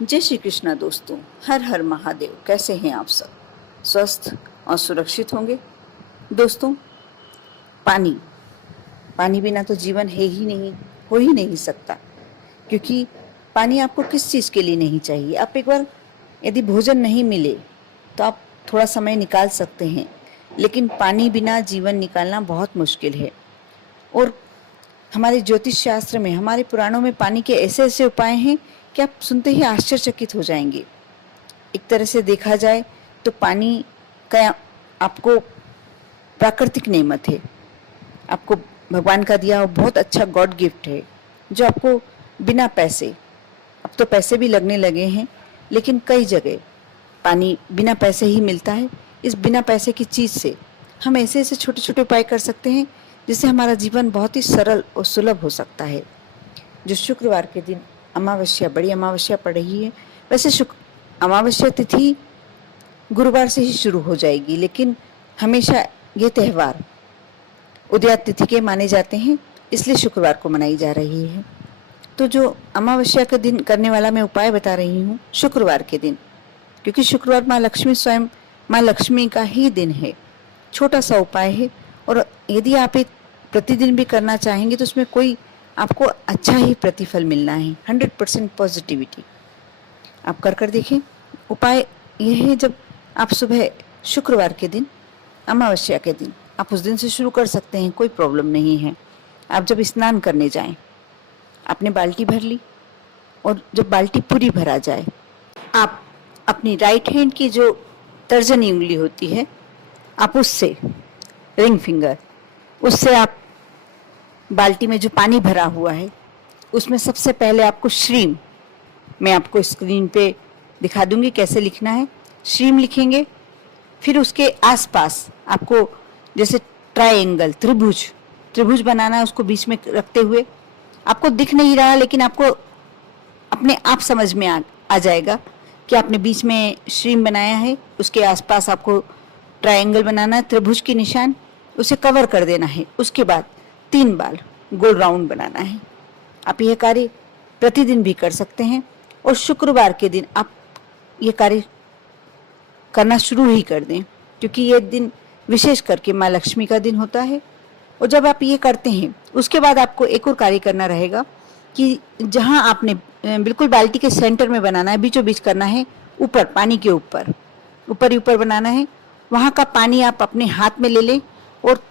जय श्री कृष्णा दोस्तों। हर हर महादेव। कैसे हैं आप सब? स्वस्थ और सुरक्षित होंगे। दोस्तों, पानी पानी बिना तो जीवन है ही नहीं, हो ही नहीं सकता। क्योंकि पानी आपको किस चीज़ के लिए नहीं चाहिए। आप एक बार यदि भोजन नहीं मिले तो आप थोड़ा समय निकाल सकते हैं, लेकिन पानी बिना जीवन निकालना बहुत मुश्किल है। और हमारे ज्योतिष शास्त्र में, हमारे पुराणों में पानी के ऐसे ऐसे उपाय हैं कि आप सुनते ही आश्चर्यचकित हो जाएंगे। एक तरह से देखा जाए तो पानी का आपको प्राकृतिक नेमत है, आपको भगवान का दिया हुआ बहुत अच्छा गॉड गिफ्ट है, जो आपको बिना पैसे, अब तो पैसे भी लगने लगे हैं, लेकिन कई जगह पानी बिना पैसे ही मिलता है। इस बिना पैसे की चीज़ से हम ऐसे ऐसे छोटे छोटे उपाय कर सकते हैं जिससे हमारा जीवन बहुत ही सरल और सुलभ हो सकता है। जो शुक्रवार के दिन अमावस्या, बड़ी अमावस्या पड़ रही है। वैसे अमावस्या तिथि गुरुवार से ही शुरू हो जाएगी, लेकिन हमेशा ये त्यौहार उदया तिथि के माने जाते हैं, इसलिए शुक्रवार को मनाई जा रही है। तो जो अमावस्या के दिन करने वाला मैं उपाय बता रही हूँ, शुक्रवार के दिन, क्योंकि शुक्रवार माँ लक्ष्मी, स्वयं माँ लक्ष्मी का ही दिन है। छोटा सा उपाय है, और यदि आप एक प्रतिदिन भी करना चाहेंगे तो उसमें कोई आपको अच्छा ही प्रतिफल मिलना है। 100% पॉजिटिविटी आप कर देखें। उपाय यह है, जब आप सुबह शुक्रवार के दिन, अमावस्या के दिन, आप उस दिन से शुरू कर सकते हैं, कोई प्रॉब्लम नहीं है। आप जब स्नान करने जाएं, आपने बाल्टी भर ली, और जब बाल्टी पूरी भरा जाए, आप अपनी राइट हैंड की जो तर्जनी उंगली होती है, आप उससे, रिंग फिंगर, उससे आप बाल्टी में जो पानी भरा हुआ है उसमें सबसे पहले आपको श्रीम, मैं आपको स्क्रीन पे दिखा दूंगी कैसे लिखना है, श्रीम लिखेंगे। फिर उसके आसपास आपको जैसे ट्रायंगल, त्रिभुज बनाना है, उसको बीच में रखते हुए, आपको दिख नहीं रहा लेकिन आपको अपने आप समझ में आ जाएगा कि आपने बीच में श्रीम बनाया है, उसके आसपास आपको ट्रायंगल बनाना है, त्रिभुज के निशान, उसे कवर कर देना है। उसके बाद 3 बार गोल राउंड बनाना है। आप यह कार्य प्रतिदिन भी कर सकते हैं, और शुक्रवार के दिन आप ये कार्य करना शुरू ही कर दें, क्योंकि ये दिन विशेष करके माँ लक्ष्मी का दिन होता है। और जब आप ये करते हैं, उसके बाद आपको एक और कार्य करना रहेगा कि जहाँ आपने बिल्कुल बाल्टी के सेंटर में बनाना है, बीचों बीच करना है, ऊपर, पानी के ऊपर ऊपर ही ऊपर बनाना है। वहाँ का पानी आप अपने हाथ में ले लें, और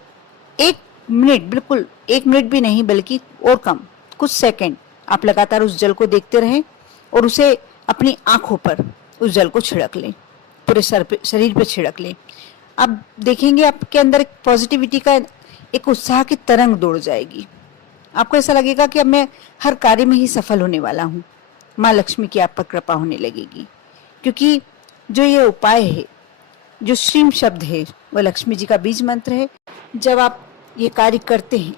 1 मिनट, बिल्कुल 1 मिनट भी नहीं बल्कि और कम, कुछ सेकंड आप लगातार उस जल को देखते रहें, और उसे अपनी आंखों पर उस जल को छिड़क लें, पूरे शरीर पे छिड़क लें। आप देखेंगे आपके अंदर एक पॉजिटिविटी का, एक उत्साह की तरंग दौड़ जाएगी। आपको ऐसा लगेगा कि अब मैं हर कार्य में ही सफल होने वाला हूँ। माँ लक्ष्मी की आप पर कृपा होने लगेगी, क्योंकि जो ये उपाय है, जो श्रीम शब्द है, वह लक्ष्मी जी का बीज मंत्र है। जब आप ये कार्य करते हैं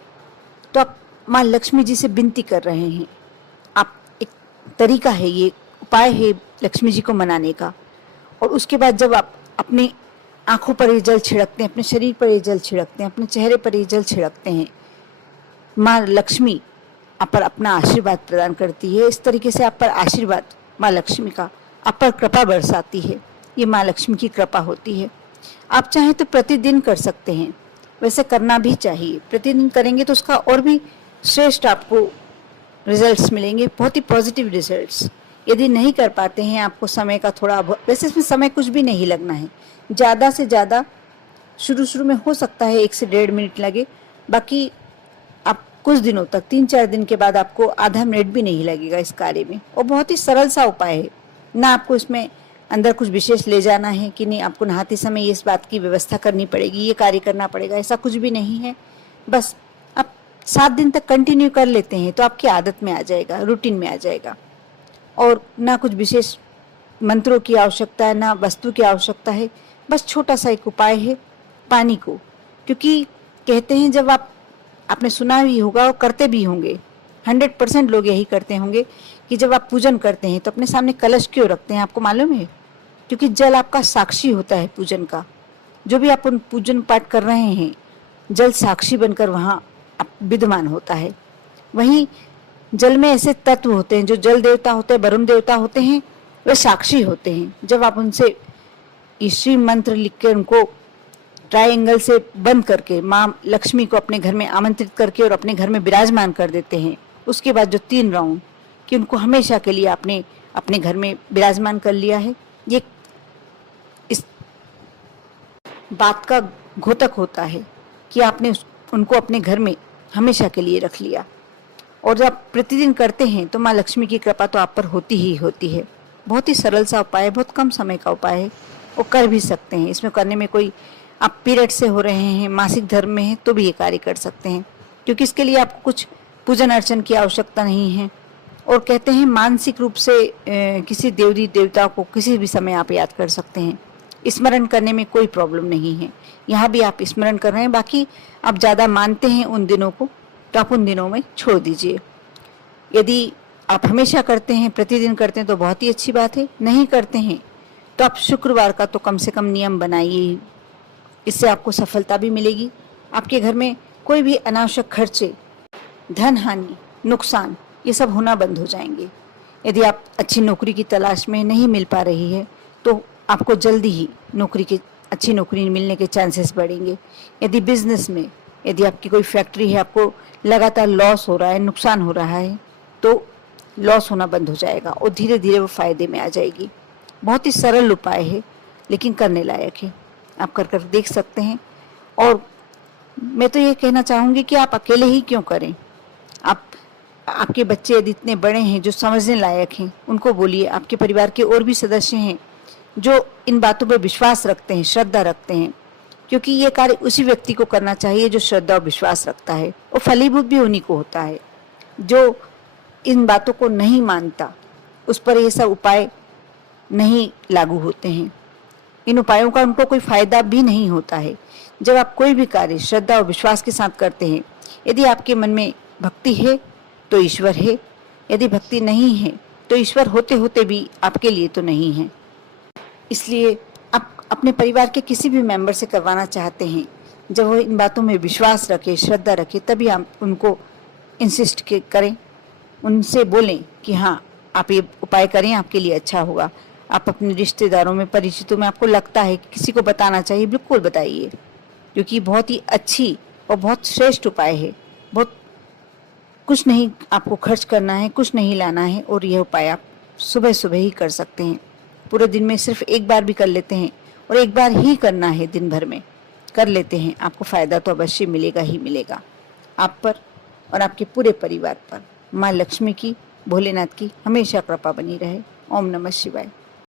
तो आप माँ लक्ष्मी जी से विनती कर रहे हैं। आप, एक तरीका है, ये उपाय है लक्ष्मी जी को मनाने का। और उसके बाद जब आप अपनी आंखों पर ये जल छिड़कते हैं, अपने शरीर पर ये जल छिड़कते हैं, अपने चेहरे पर ये जल छिड़कते हैं, माँ लक्ष्मी आप पर अपना आशीर्वाद प्रदान करती है। इस तरीके से आप पर आशीर्वाद, माँ लक्ष्मी का आप पर कृपा बरसाती है। ये माँ लक्ष्मी की कृपा होती है। आप चाहें तो प्रतिदिन कर सकते हैं, वैसे करना भी चाहिए। प्रतिदिन करेंगे तो उसका और भी श्रेष्ठ आपको रिजल्ट्स मिलेंगे, बहुत ही पॉजिटिव रिजल्ट्स। यदि नहीं कर पाते हैं, आपको समय का थोड़ा, वैसे इसमें समय कुछ भी नहीं लगना है, ज़्यादा से ज़्यादा शुरू में हो सकता है 1 से 1.5 मिनट लगे, बाकी आप कुछ दिनों तक, 3-4 दिन के बाद आपको आधा मिनट भी नहीं लगेगा इस कार्य में। और बहुत ही सरल सा उपाय है, ना आपको इसमें अंदर कुछ विशेष ले जाना है कि नहीं आपको नहाते समय इस बात की व्यवस्था करनी पड़ेगी, ये कार्य करना पड़ेगा, ऐसा कुछ भी नहीं है। बस आप 7 दिन तक कंटिन्यू कर लेते हैं तो आपकी आदत में आ जाएगा, रूटीन में आ जाएगा। और ना कुछ विशेष मंत्रों की आवश्यकता है, ना वस्तु की आवश्यकता है, बस छोटा सा एक उपाय है, पानी को। क्योंकि कहते हैं, जब आपने सुना भी होगा और करते भी होंगे, 100% लोग यही करते होंगे कि जब आप पूजन करते हैं तो अपने सामने कलश क्यों रखते हैं, आपको मालूम है? क्योंकि जल आपका साक्षी होता है पूजन का। जो भी आप पूजन पाठ कर रहे हैं, जल साक्षी बनकर वहाँ विद्यमान होता है। वहीं जल में ऐसे तत्व होते हैं, जो जल देवता होते हैं, वरुण देवता होते हैं, वे साक्षी होते हैं। जब आप उनसे ईश्वरी मंत्र लिख के उनको ट्रायंगल से बंद करके माँ लक्ष्मी को अपने घर में आमंत्रित करके और अपने घर में विराजमान कर देते हैं, उसके बाद जो 3 राउंड कि उनको हमेशा के लिए आपने अपने घर में विराजमान कर लिया है, ये इस बात का घोतक होता है कि आपने उनको अपने घर में हमेशा के लिए रख लिया। और जब आप प्रतिदिन करते हैं तो माँ लक्ष्मी की कृपा तो आप पर होती ही होती है। बहुत ही सरल सा उपाय है, बहुत कम समय का उपाय है, वो कर भी सकते हैं। इसमें करने में कोई, आप पीरियड से हो रहे हैं, मासिक धर्म में हैं, तो भी ये कार्य कर सकते हैं, क्योंकि इसके लिए आपको कुछ पूजन अर्चन की आवश्यकता नहीं है। और कहते हैं मानसिक रूप से किसी देवी देवता को किसी भी समय आप याद कर सकते हैं। स्मरण करने में कोई प्रॉब्लम नहीं है। यहाँ भी आप स्मरण कर रहे हैं, बाकी आप ज़्यादा मानते हैं उन दिनों को तो आप उन दिनों में छोड़ दीजिए। यदि आप हमेशा करते हैं, प्रतिदिन करते हैं तो बहुत ही अच्छी बात है। नहीं करते हैं तो आप शुक्रवार का तो कम से कम नियम बनाइए ही। इससे आपको सफलता भी मिलेगी। आपके घर में कोई भी अनावश्यक खर्चे, धन हानि, नुकसान, ये सब होना बंद हो जाएंगे। यदि आप अच्छी नौकरी की तलाश में नहीं मिल पा रही है तो आपको जल्दी ही अच्छी नौकरी मिलने के चांसेस बढ़ेंगे। यदि बिजनेस में, यदि आपकी कोई फैक्ट्री है, आपको लगातार लॉस हो रहा है, नुकसान हो रहा है, तो लॉस होना बंद हो जाएगा और धीरे धीरे वो फायदे में आ जाएगी। बहुत ही सरल उपाय है लेकिन करने लायक है। आप कर कर देख सकते हैं। और मैं तो ये कहना चाहूँगी कि आप अकेले ही क्यों करें। आपके बच्चे यदि इतने बड़े हैं जो समझने लायक हैं, उनको बोलिए। आपके परिवार के और भी सदस्य हैं जो इन बातों पर विश्वास रखते हैं, श्रद्धा रखते हैं, क्योंकि ये कार्य उसी व्यक्ति को करना चाहिए जो श्रद्धा और विश्वास रखता है, और फलीभूत भी उन्हीं को होता है। जो इन बातों को नहीं मानता, उस पर ये सब उपाय नहीं लागू होते हैं। इन उपायों का उनको कोई फायदा भी नहीं होता है। जब आप कोई भी कार्य श्रद्धा और विश्वास के साथ करते हैं, यदि आपके मन में भक्ति है तो ईश्वर है, यदि भक्ति नहीं है तो ईश्वर होते होते भी आपके लिए तो नहीं है। इसलिए आप अपने परिवार के किसी भी मेंबर से करवाना चाहते हैं, जब वो इन बातों में विश्वास रखे, श्रद्धा रखे, तभी आप उनको इंसिस्ट करें, उनसे बोलें कि हाँ आप ये उपाय करें, आपके लिए अच्छा होगा। आप अपने रिश्तेदारों में, परिचितों में आपको लगता है कि किसी को बताना चाहिए, बिल्कुल बताइए, क्योंकि बहुत ही अच्छी और बहुत श्रेष्ठ उपाय है। बहुत कुछ नहीं आपको खर्च करना है, कुछ नहीं लाना है, और यह उपाय आप सुबह सुबह ही कर सकते हैं। पूरे दिन में सिर्फ एक बार भी कर लेते हैं, और एक बार ही करना है, दिन भर में कर लेते हैं, आपको फ़ायदा तो अवश्य मिलेगा ही मिलेगा। आप पर और आपके पूरे परिवार पर माँ लक्ष्मी की, भोलेनाथ की हमेशा कृपा बनी रहे। ओम नमः शिवाय।